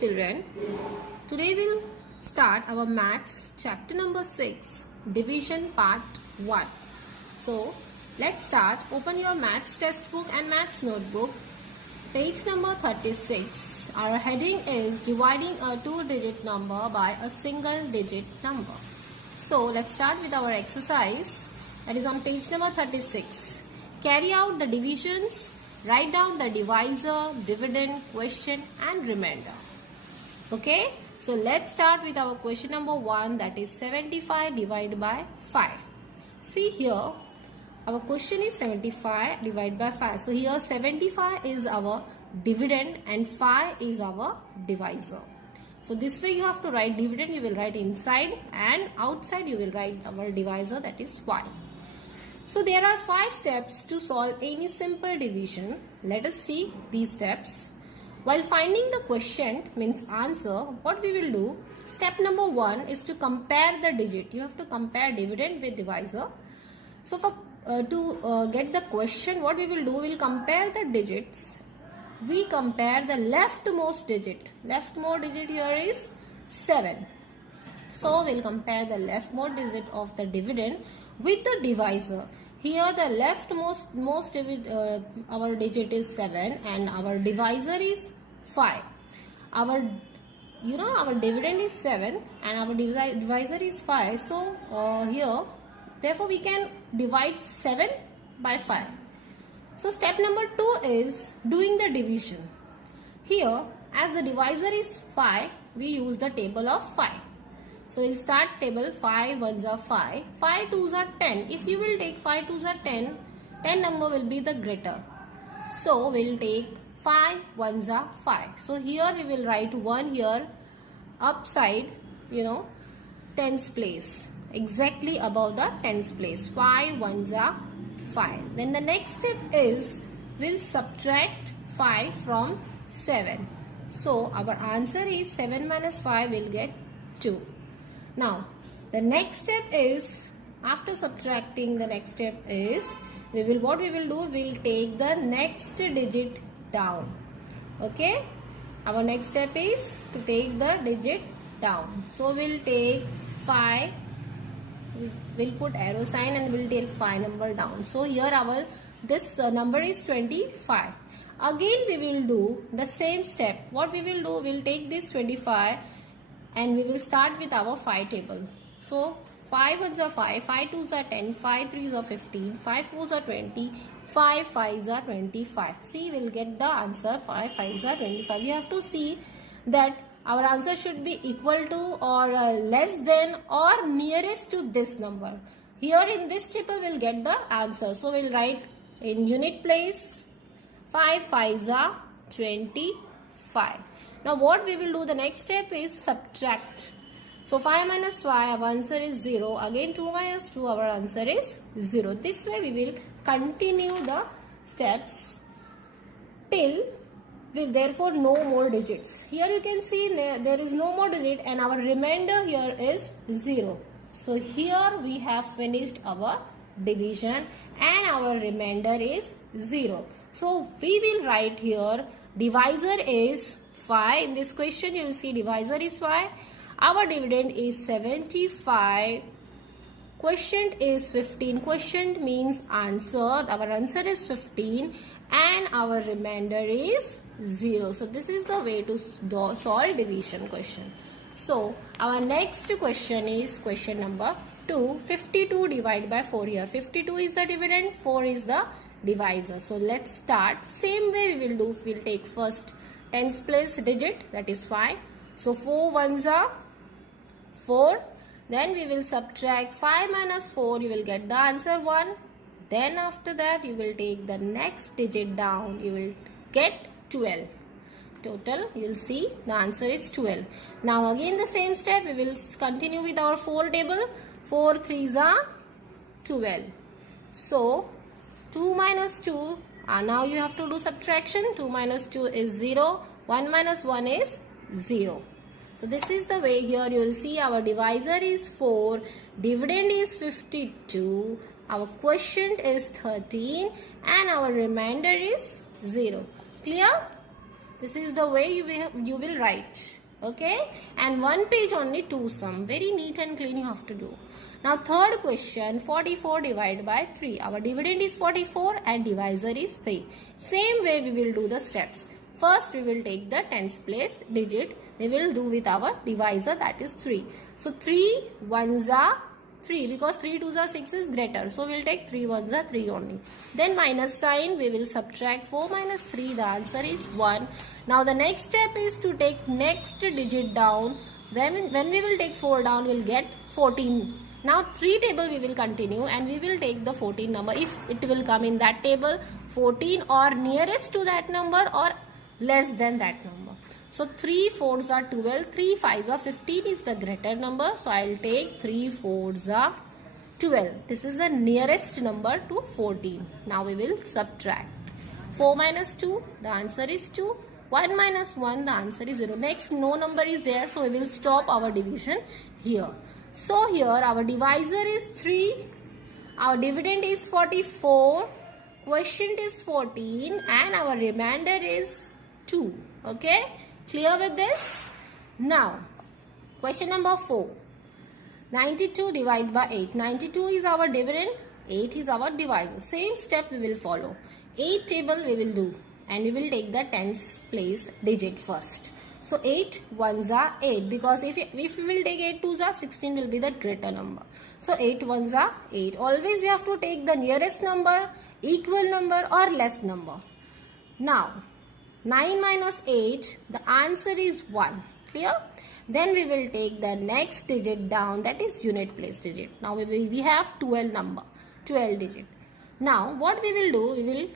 children. Today we'll start our maths chapter number 6, division part 1. So let's start. Open your maths textbook and maths notebook. Page number 36. Our heading is dividing a two-digit number by a single-digit number. So let's start with our exercise. That is on page number 36. Carry out the divisions. Write down the divisor, dividend, question and remainder. Okay. So let's start with our question number 1, that is 75 divided by 5. See here, our question is 75 divided by 5. So here 75 is our dividend and 5 is our divisor. So this way you have to write dividend, you will write inside, and outside you will write our divisor, that is 5. So there are 5 steps to solve any simple division. Let us see these steps. While finding the quotient, means answer, what we will do, step number 1 is to compare the digit. You have to compare dividend with divisor. So for to get the quotient, what we will do, we will compare the digits. We compare the leftmost digit. Leftmost digit here is 7. So we will compare the leftmost digit of the dividend with the divisor. Here the leftmost our digit is 7 and our divisor is 5. Our dividend is 7 and our divisor is 5. So here therefore we can divide 7 by 5. So step number 2 is doing the division. Here as the divisor is 5, we use the table of 5. So we'll start table. 5 1s are 5, 5 2s are 10. If you will take 5 2s are 10, 10 number will be the greater. So we'll take 5 1s are 5. So here we will write 1 here upside, tens place, exactly above the tens place. 5 1s are 5. Then the next step is we'll subtract 5 from 7. So our answer is 7 minus 5 will get 2. Now the next step is, after subtracting, the next step is we'll take the next digit down. Okay, our next step is to take the digit down. So we'll take 5, we'll put arrow sign and we'll take 5 number down. So here this number is 25. Again we will do the same step. What we will do, we'll take this 25 and we will start with our 5 table. So 5 1s are 5, 5 2s are 10, 5 3s are 15, 5 4s are 20, 5 5s are 25. See, we'll get the answer 5 5s are 25. You have to see that our answer should be equal to or less than or nearest to this number. Here in this table we'll get the answer. So we'll write in unit place 5 5s are 25. Now what we will do, the next step is subtract. So 5 minus 5, our answer is 0. Again 2 minus 2, our answer is 0. This way we will continue the steps till therefore no more digits. Here you can see there is no more digit and our remainder here is 0. So here we have finished our division and our remainder is 0. So we will write here divisor is 5. In this question you will see divisor is 5. Our dividend is 75. Quotient is 15. Quotient means answer. Our answer is 15 and our remainder is 0. So this is the way to solve division question. So our next question is question number 2. 52 divided by 4 here. 52 is the dividend, 4 is the divisor. So let's start. Same way we will do. We'll take first tens place digit, that is 5. So 4 1s are 4. Then we will subtract 5 minus 4. You will get the answer 1. Then after that you will take the next digit down. You will get 12. Total you will see the answer is 12. Now again the same step. We will continue with our 4 table. 4 3s are 12. So 2 minus 2. Now you have to do subtraction. 2 minus 2 is 0. 1 minus 1 is 0. So this is the way. Here you will see our divisor is 4. Dividend is 52. Our quotient is 13. And our remainder is 0. Clear? This is the way you will write. Okay, and one page only, two sum. Very neat and clean you have to do. Now third question, 44 divided by 3. Our dividend is 44 and divisor is 3. Same way we will do the steps. First we will take the tens place digit. We will do with our divisor, that is 3. So 3 ones are 3 because 3 twos are 6 is greater. So we will take 3 ones are 3 only. Then minus sign, we will subtract 4 minus 3. The answer is 1. Now the next step is to take next digit down. When we will take 4 down, we will get 14. Now 3 table we will continue and we will take the 14 number. If it will come in that table, 14 or nearest to that number or less than that number. So 3 4s are 12, 3 5s are 15 is the greater number. So I will take 3 4s are 12. This is the nearest number to 14. Now we will subtract. 4 minus 2, the answer is 2. 1 minus 1, the answer is 0. Next, no number is there, so we will stop our division here. So here our divisor is 3, our dividend is 44, quotient is 14 and our remainder is 2. Okay, clear with this? Now, question number 4. 92 divided by 8. 92 is our dividend, 8 is our divisor. Same step we will follow. 8 table we will do and we will take the tens place digit first. So 8 ones are 8 because if we will take 8 twos are 16 will be the greater number. So 8 ones are 8. Always we have to take the nearest number, equal number or less number. Now 9 minus 8, the answer is 1. Clear? Then we will take the next digit down, that is unit place digit. Now we have 12 number, 12 digit. Now what we will do, we will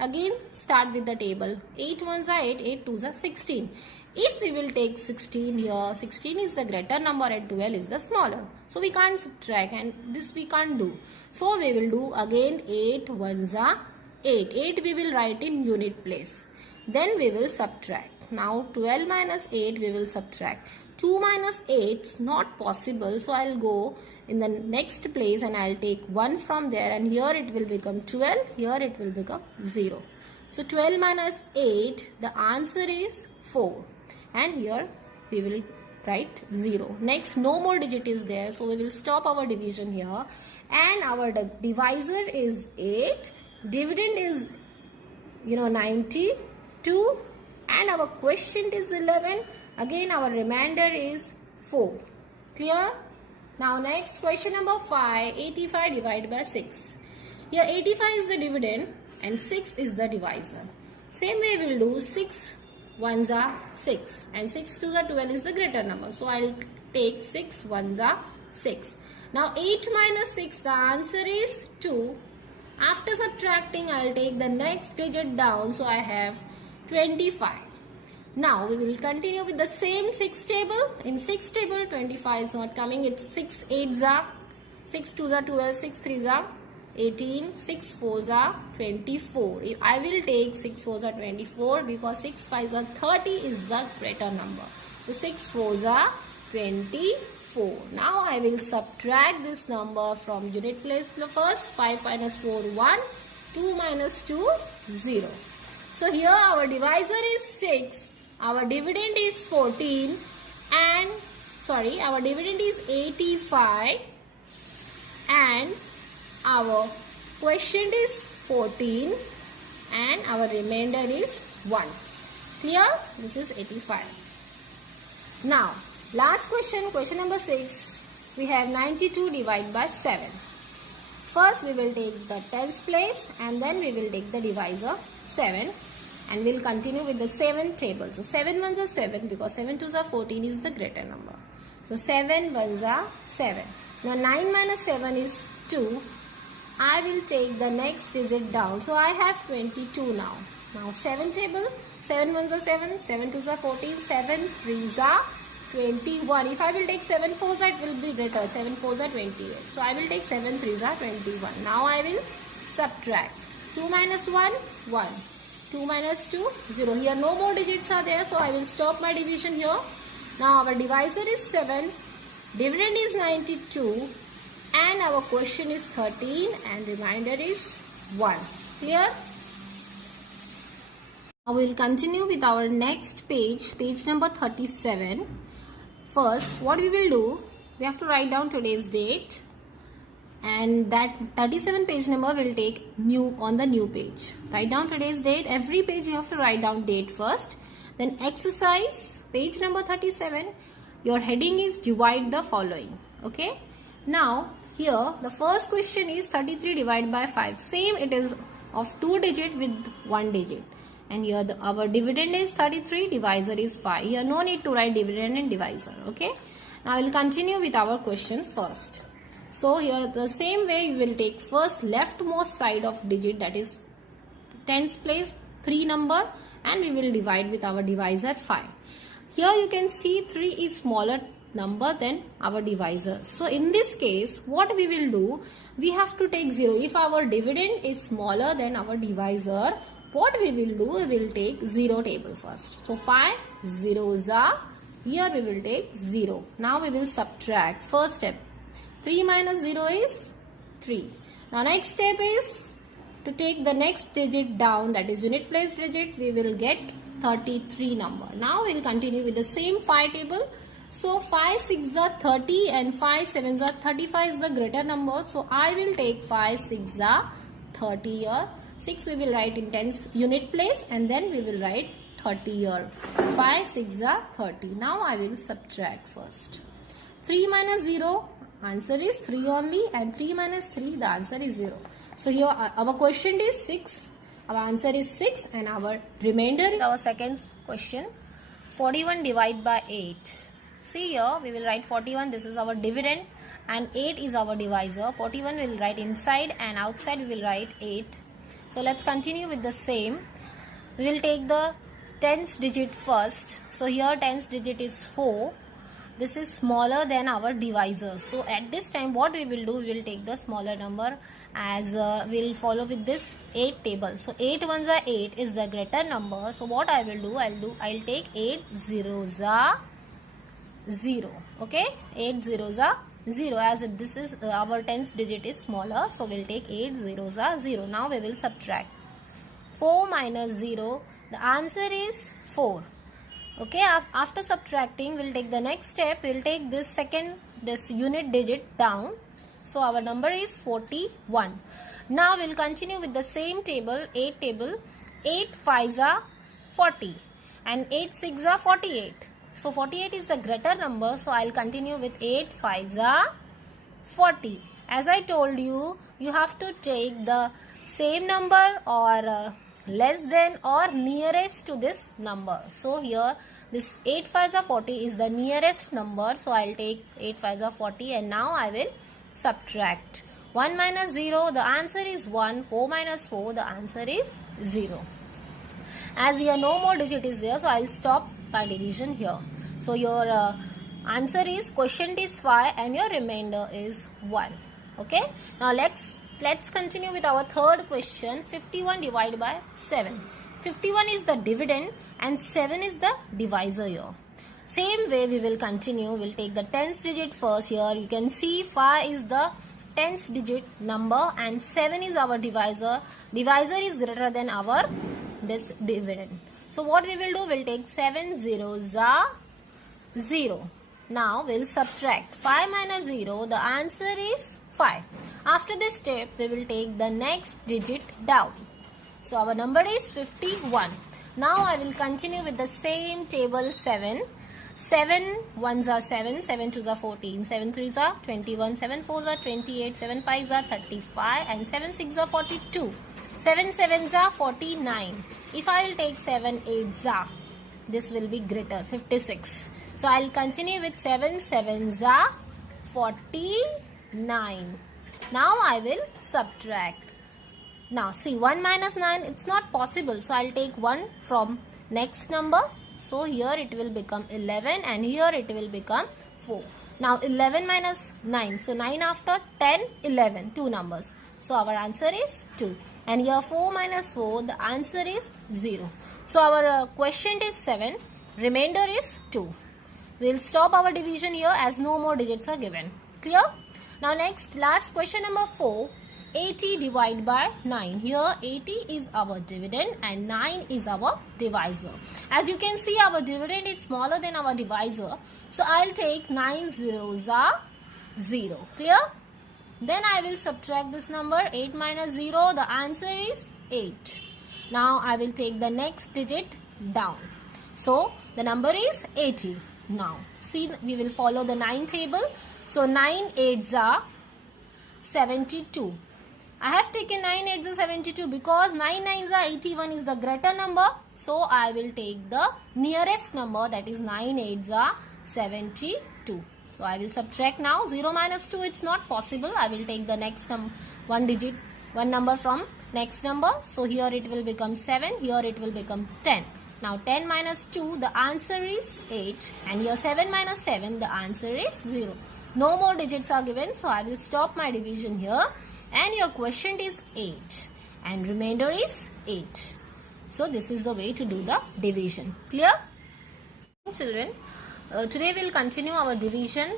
again start with the table. 8 ones are 8, 8 twos are 16. If we will take 16 here, 16 is the greater number and 12 is the smaller. So we can't subtract and this we can't do. So we will do again 8 ones are 8. 8 we will write in unit place. Then we will subtract. Now 12 minus 8 we will subtract. 2 minus 8 not possible. So I will go in the next place and I will take 1 from there and here it will become 12. Here it will become 0. So 12 minus 8, the answer is 4. And here we will write 0. Next, no more digit is there. So we will stop our division here. And our divisor is 8. Dividend is 92. And our quotient is 11. Again our remainder is 4. Clear? Now next question number 5. 85 divided by 6. Here 85 is the dividend and 6 is the divisor. Same way we will do 6 ones are 6 and 6 twos are 12 is the greater number. So I will take 6 ones are 6. Now 8 minus 6, the answer is 2. After subtracting, I will take the next digit down. So I have 25. Now we will continue with the same 6 table. In 6 table, 25 is not coming. It's 6 8s are, 6 2s are 12, 6 3s are 18, 6 4s are 24. I will take 6 4s are 24 because 6 5s are 30 is the greater number. So 6 4s are 24. Now I will subtract this number from unit place first. 5 minus 4 1, 2 minus 2 0. So here our divisor is 6. Our dividend is 14 and our dividend is 85 and our quotient is 14 and our remainder is 1. Clear? This is 85. Now last question, question number 6. We have 92 divided by 7. First we will take the tens place and then we will take the divisor 7. And we'll continue with the 7 table. So 7 ones are 7 because 7 twos are 14 is the greater number. So 7 ones are 7. Now 9 minus 7 is 2. I will take the next digit down. So I have 22 now. Now 7 table. 7 ones are 7. 7 twos are 14. 7 threes are 21. If I will take 7 fours, it will be greater. 7 fours are 28. So I will take 7 threes are 21. Now I will subtract. 2 minus 1, 1. 2 minus 2, 0. Here no more digits are there. So I will stop my division here. Now our divisor is 7. Dividend is 92. And our quotient is 13. And remainder is 1. Clear? Now we will continue with our next page, page number 37. First, what we will do, we have to write down today's date, and that 37 page number will take new on the new page. Write down today's date. Every page you have to write down date first. Then exercise, page number 37. Your heading is divide the following. Okay. Now here the first question is 33 divided by 5. Same, it is of 2 digit with 1 digit. And here our dividend is 33, divisor is 5. Here no need to write dividend and divisor. Okay. Now we will continue with our question first. So here the same way you will take first leftmost side of digit, that is tens place 3 number, and we will divide with our divisor 5. Here you can see 3 is smaller number than our divisor. So in this case what we will do, we have to take 0. If our dividend is smaller than our divisor, what we will do, we will take 0 table first. So 5 zeros are, here we will take 0. Now we will subtract. First step, 3 minus 0 is 3. Now next step is to take the next digit down, that is unit place digit. We will get 33 number. Now we will continue with the same 5 table. So 5 6 are 30 and 5 7 are 35 is the greater number. So I will take 5 6 are 30 here. 6 we will write in tens unit place, and then we will write 30 here. 5 6 are 30. Now I will subtract first. 3 minus 0, answer is 3 only, and 3 minus 3, the answer is 0. So here our question is 6. Our answer is 6, and our remainder is our second question. 41 divided by 8. See here we will write 41, this is our dividend, and 8 is our divisor. 41 we will write inside, and outside we will write 8. So let's continue with the same. We will take the tens digit first. So here tens digit is 4. This is smaller than our divisor. So at this time what we will do, we will take the smaller number, as we will follow with this 8 table. So 8 ones are 8 is the greater number. So what I will do, I'll take 8 zeros are 0. Okay, 8 zeros are 0, as this is our tens digit is smaller. So we'll take 8 zeros are 0. Now we will subtract. 4 minus 0, the answer is 4. Okay, after subtracting we'll take the next step. We'll take this unit digit down. So our number is 41. Now we'll continue with the same table, 8 table. 8 5s are 40 and 8 6s are 48. So 48 is the greater number. So I'll continue with 8 5s are 40. As I told you, you have to take the same number or less than or nearest to this number. So here this 8 5s are 40 is the nearest number. So I'll take 8 5s are 40, and now I will subtract. 1 minus 0, the answer is 1. 4 minus 4, the answer is 0. As here no more digit is there, so I'll stop my division here. So your answer is, quotient is 5 and your remainder is 1. Okay. Now let's continue with our third question. 51 divided by 7. 51 is the dividend and 7 is the divisor here. Same way we will continue. We'll take the tens digit first. Here you can see 5 is the tens digit number and 7 is our divisor. Divisor is greater than our this dividend. So what we will do, we'll take 7 zeros are 0. Now we'll subtract. 5 minus 0, the answer is 5. After this step, we will take the next digit down. So our number is 51. Now I will continue with the same table 7. 7 ones are 7, 7 twos are 14, 7 threes are 21, 7 fours are 28, 7 fives are 35, and 7 sixes are 42. 7 sevens are 49. If I will take 7 eights are, this will be greater, 56. So I will continue with 7 sevens are 49. Now I will subtract. Now see, 1 minus 9, it's not possible. So I will take 1 from next number. So here it will become 11 and here it will become 4. Now 11 minus 9. So 9 after 10, 11. 2 numbers. So our answer is 2. And here 4 minus 4, the answer is 0. So our quotient is 7. Remainder is 2. We will stop our division here as no more digits are given. Clear? Now next, last question number 4. 80 divided by 9. Here 80 is our dividend and 9 is our divisor. As you can see, our dividend is smaller than our divisor. So I'll take 9 zeros are 0. Clear? Then I will subtract this number. 8 minus 0. The answer is 8. Now I will take the next digit down. So the number is 80. Now see, we will follow the 9 table. So 9 8s are 72. I have taken 9 8s are 72 because 9 9s are 81 is the greater number. So I will take the nearest number, that is 9 8s are 72. So I will subtract now. 0 minus 2, it's not possible. I will take the next one number from next number. So here it will become 7. Here it will become 10. Now 10 minus 2, the answer is 8. And here 7 minus 7, the answer is 0. No more digits are given. So I will stop my division here. And your quotient is 8. And remainder is 8. So this is the way to do the division. Clear? Children, today we will continue our division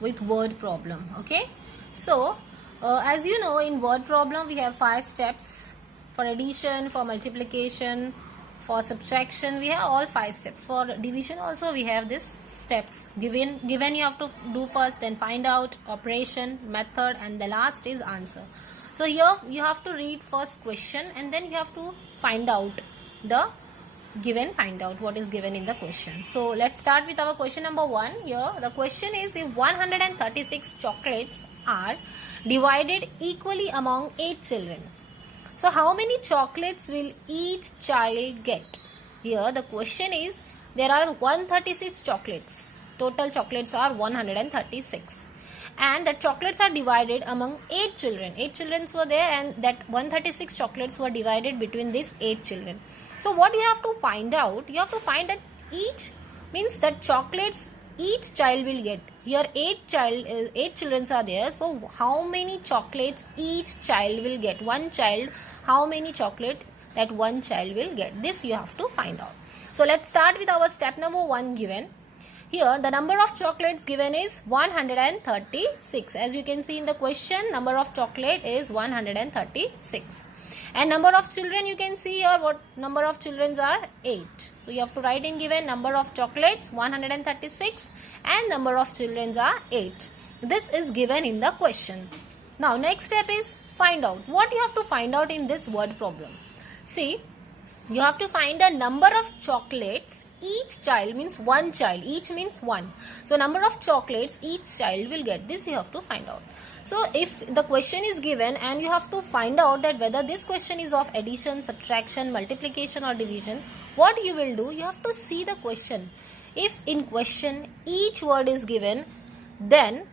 with word problem. Okay? So, as you know, in word problem we have 5 steps. For addition, for multiplication, for subtraction, we have all 5 steps. For division also we have these steps. Given you have to do first, then find out, operation, method, and the last is answer. So here you have to read first question and then you have to find out the find out what is given in the question. So let's start with our question number 1. Here the question is, if 136 chocolates are divided equally among 8 children, so how many chocolates will each child get? Here the question is, there are 136 chocolates. Total chocolates are 136. And the chocolates are divided among 8 children. 8 children were there and that 136 chocolates were divided between these 8 children. So what you have to find out? You have to find that each means that chocolates each child will get. Here 8 children are there. So how many chocolates each child will get? One child, how many chocolate that one child will get? This you have to find out. So let's start with our step number 1 given. Here the number of chocolates given is 136. As you can see in the question, number of chocolate is 136. And number of children, you can see here what number of children are 8. So you have to write in given number of chocolates 136 and number of children are 8. This is given in the question. Now next step is find out. What you have to find out in this word problem? See, you have to find the number of chocolates each child, means one child, each means one. So number of chocolates each child will get, this you have to find out. So if the question is given and you have to find out that whether this question is of addition, subtraction, multiplication or division, what you will do, you have to see the question. If in question each word is given, then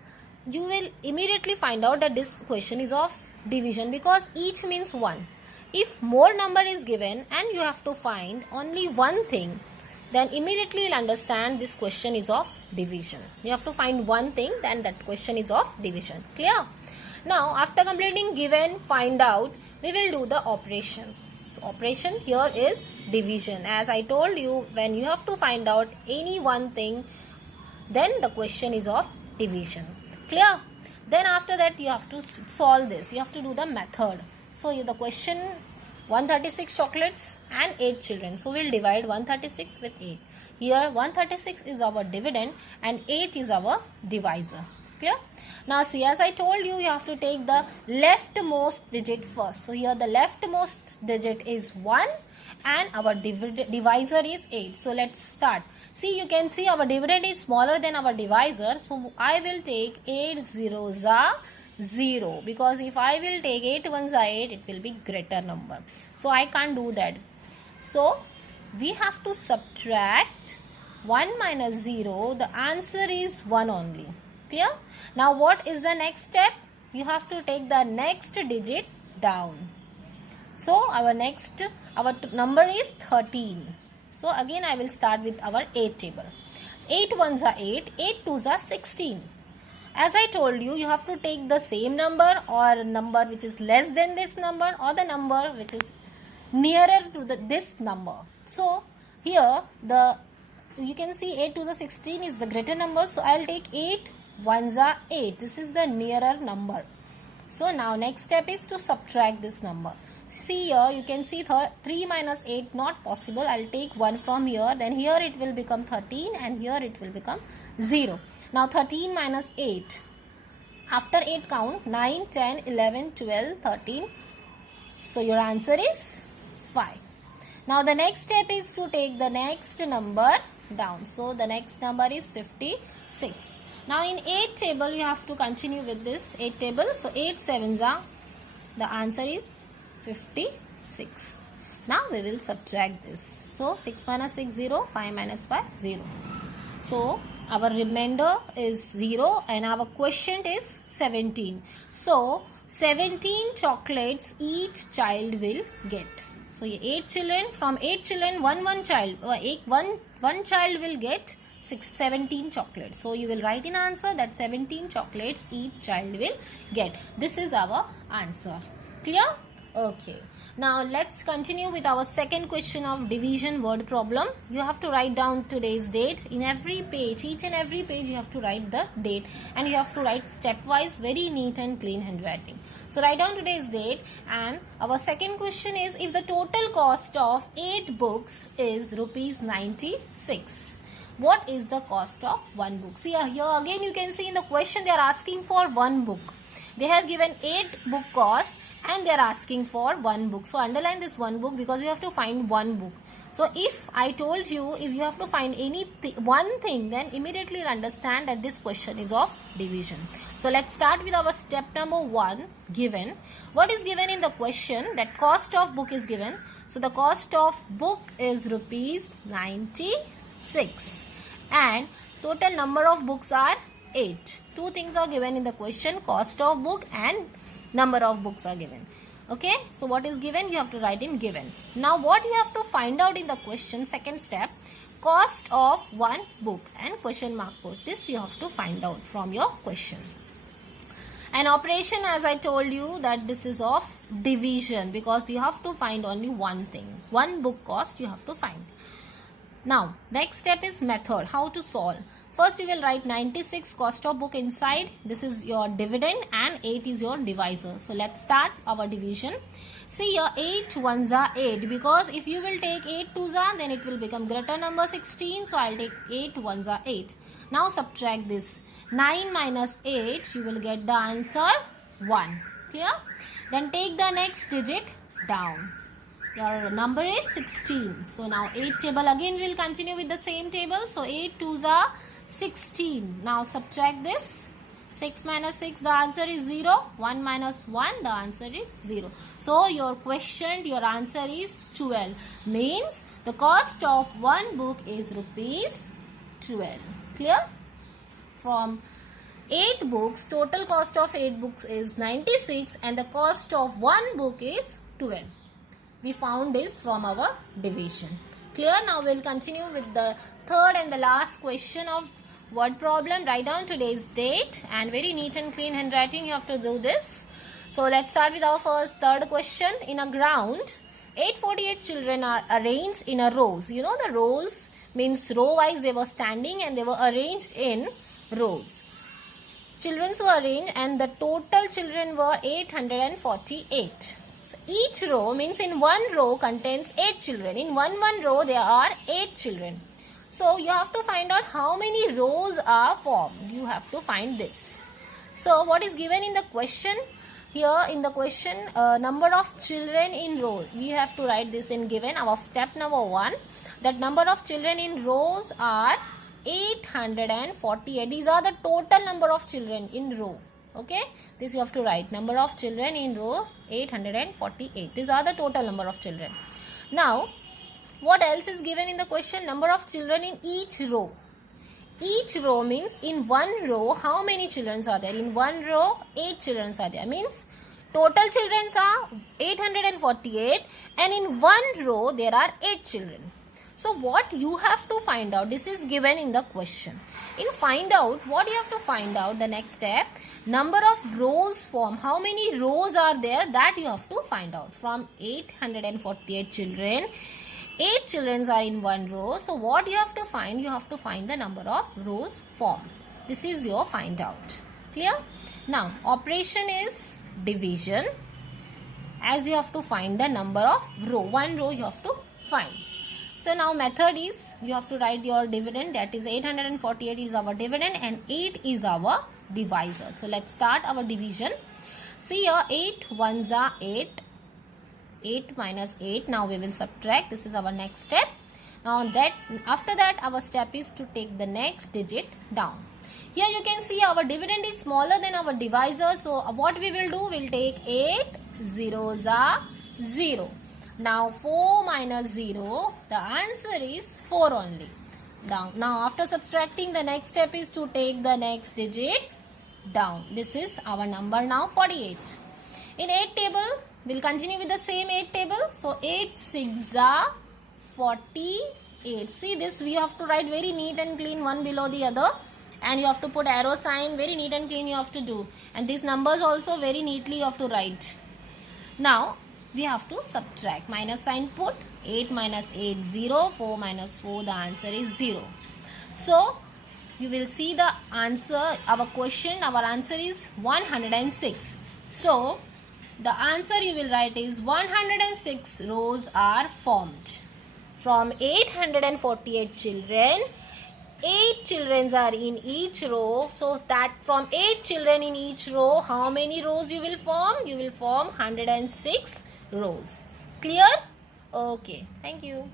you will immediately find out that this question is of division because each means one. If more number is given and you have to find only one thing, then immediately you'll understand this question is of division. You have to find one thing, then that question is of division. Clear? Now after completing given, find out, we will do the operation. So operation here is division. As I told you, when you have to find out any one thing, then the question is of division. Clear? Then after that you have to solve this. You have to do the method. So the question 136 chocolates and 8 children. So we'll divide 136 with 8. Here 136 is our dividend and 8 is our divisor. Clear? Now see, as I told you, you have to take the leftmost digit first. So here the leftmost digit is 1 and our divisor is 8. So let's start. See, you can see our dividend is smaller than our divisor. So I will take 8 zeros are 0, because if I will take 8 ones are 8, it will be greater number. So I can't do that. So we have to subtract 1 minus 0. The answer is 1 only. Clear? Now what is the next step? You have to take the next digit down. So our number is 13. So again I will start with our 8 table. 8 ones are 8, 8 twos are 16. As I told you, you have to take the same number or number which is less than this number or the number which is nearer to this number. So here you can see 8 twos are 16 is the greater number. So I will take 8 ones are 8. This is the nearer number. So now next step is to subtract this number. See here, you can see 3 minus 8 not possible. I'll take 1 from here. Then here it will become 13 and here it will become 0. Now 13 minus 8. After 8 count 9, 10, 11, 12, 13. So your answer is 5. Now the next step is to take the next number down. So the next number is 56. Now in 8 table you have to continue with this 8 table. So 8 sevens are, the answer is 56. Now we will subtract this. So 6 minus 6 0, 5 minus 5 0. So our remainder is 0 and our quotient is 17. So 17 chocolates each child will get. So 8 children, from 8 children one child will get 17 chocolates. So you will write in answer that 17 chocolates each child will get. This is our answer. Clear? Okay. Now let's continue with our second question of division word problem. You have to write down today's date. In every page, each and every page you have to write the date, and you have to write stepwise, very neat and clean handwriting. So write down today's date, and our second question is, if the total cost of 8 books is rupees 96, what is the cost of one book? See here again you can see in the question they are asking for one book. They have given 8 book cost and they are asking for one book. So underline this one book because you have to find one book. So if I told you if you have to find one thing, then immediately you'll understand that this question is of division. So let's start with our step number 1, given. What is given in the question? That cost of book is given. So the cost of book is rupees 96 and total number of books are 8. Two things are given in the question, cost of book and number of books are given. Okay, so what is given? You have to write in given. Now what you have to find out in the question, second step, cost of one book and question mark code. This you have to find out from your question. An operation, as I told you, that this is of division because you have to find only one thing. One book cost you have to find. Now next step is method, how to solve. First you will write 96 cost of book inside. This is your dividend and 8 is your divisor. So let's start our division. See here 8 ones are 8 because if you will take 8 twos are, then it will become greater number 16. So I'll take 8 ones are 8. Now subtract this. 9 minus 8, you will get the answer 1. Clear? Then take the next digit down. Your number is 16. So now 8 table again we will continue with the same table. So 8 twos are 16. Now subtract this. 6 minus 6, the answer is 0. 1 minus 1, the answer is 0. So your question, your answer is 12. Means the cost of one book is rupees 12. Clear? From 8 books, total cost of 8 books is 96 and the cost of one book is 12. We found this from our division. Clear? Now we'll continue with the third and the last question of word problem. Write down today's date and very neat and clean handwriting you have to do this. So let's start with our third question. In a ground, 848 children are arranged in a rows. You know the rows means row wise they were standing and they were arranged in rows. Children were arranged and the total children were 848. Each row means in one row contains 8 children. In one row there are 8 children. So you have to find out how many rows are formed. You have to find this. So what is given in the question? Here in the question, number of children in rows. We have to write this in given. Our step number 1. That number of children in rows are 848. These are the total number of children in row. Okay, this you have to write. Number of children in rows 848. These are the total number of children. Now, what else is given in the question? Number of children in each row. Each row means in one row how many children are there? In one row 8 children are there. Means total children are 848 and in one row there are 8 children. So what you have to find out, this is given in the question. In find out, what you have to find out, the next step, number of rows formed. How many rows are there, that you have to find out. From 848 children, 8 children are in one row. So what you have to find? You have to find the number of rows formed. This is your find out. Clear? Now operation is division, as you have to find the number of row. One row you have to find. So now method is, you have to write your dividend, that is 848 is our dividend and 8 is our divisor. So let's start our division. See here, 8 ones are 8. 8 minus 8. Now we will subtract. This is our next step. Now after that our step is to take the next digit down. Here you can see our dividend is smaller than our divisor. So what we will do, we'll take 8 zeros are 0. Now 4 minus 0, the answer is 4 only. Now after subtracting, the next step is to take the next digit down. This is our number now 48. In 8 table, we'll continue with the same 8 table. So 8 6 are 48. See this, we have to write very neat and clean, one below the other. And you have to put arrow sign, very neat and clean you have to do. And these numbers also very neatly you have to write. Now we have to subtract. Minus sign put. 8 minus 8 0. 4 minus 4, the answer is 0. So you will see the answer. Our question, our answer is 106. So the answer you will write is 106 rows are formed. From 848 children, 8 children are in each row. So that from 8 children in each row, how many rows you will form? You will form 106 rows. Clear? Okay. Thank you.